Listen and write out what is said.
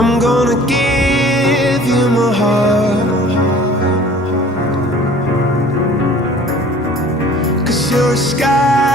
I'm gonna give you my heart, 'cause you're a sky